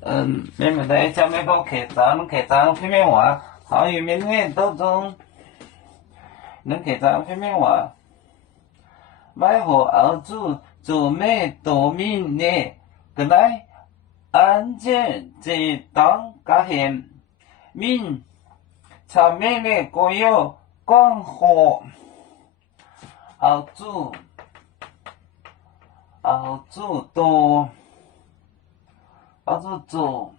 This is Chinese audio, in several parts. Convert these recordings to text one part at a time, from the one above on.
明明在讲那个客栈片面话，好有明面当中，能客栈片面话，为何澳洲做咩多面呢？个来安全这当家现面，朝面呢各有关火，澳洲多。澳洲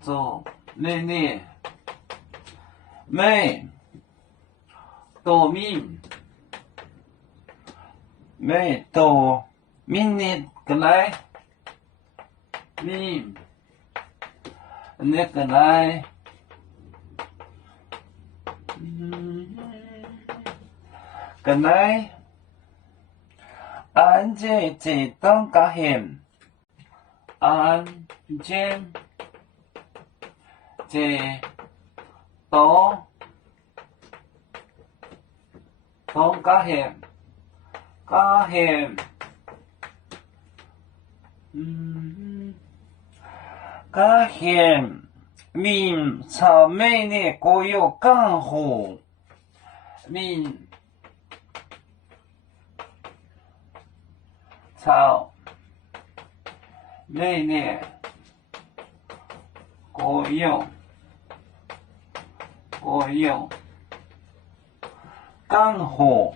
做你没多明你个来你个来个来安全这当家现安全这当家现家现面朝每年各有干活面朝每年各有干活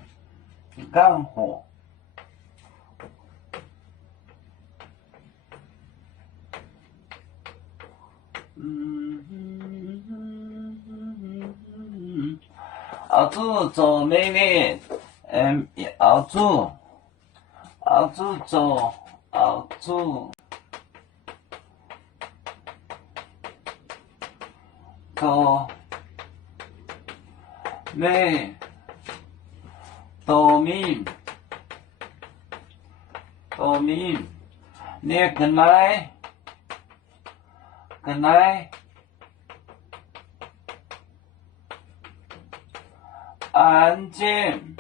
澳洲做每年澳洲做每多面你个来安全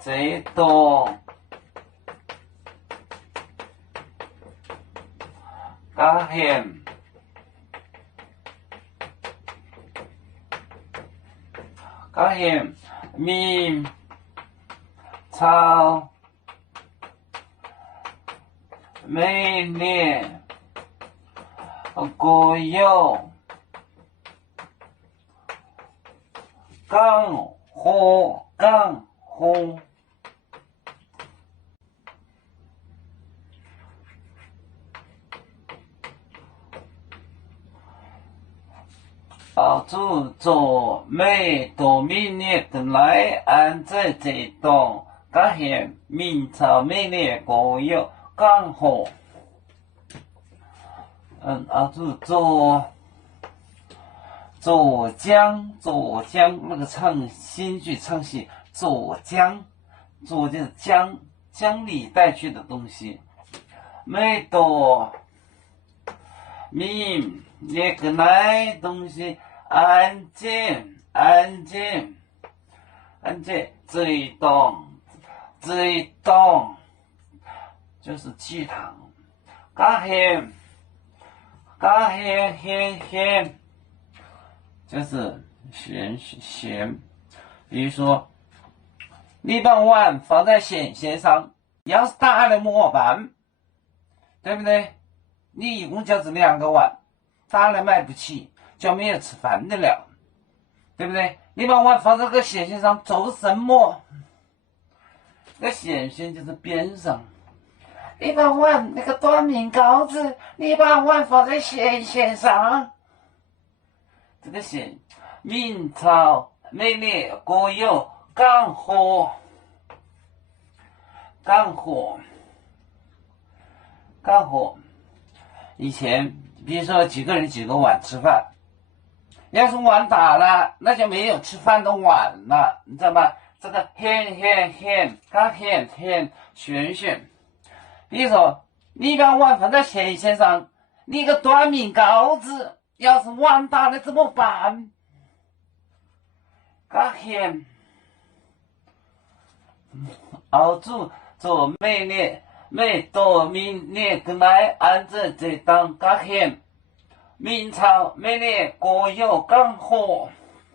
这多家现面朝每年各有干活澳洲做每多明年的来按这栋家现明朝每年各有干活澳洲左江那个唱新剧唱戏，左就是江里带去的东西。每多明那个来东西安静，这一栋就是鸡汤，家现就是弦，比如说你把碗放在弦上，要是打了模板，对不对？你一共就是2个碗，打了买不起，就没有吃饭的了，对不对？你把碗放在个弦上做什么？那弦就是边上。你把碗那个短命高子，你把碗放在弦上。这个弦，明朝每年各有干活，以前比如说几个人几个碗吃饭，要是碗打了，那就没有吃饭的碗了，你知道吗？这个弦，比如说你把碗放在弦上，你个短命高子，要是碗打了怎么办？澳洲做每每到明年跟来按着这当家县，明朝每年各有港货。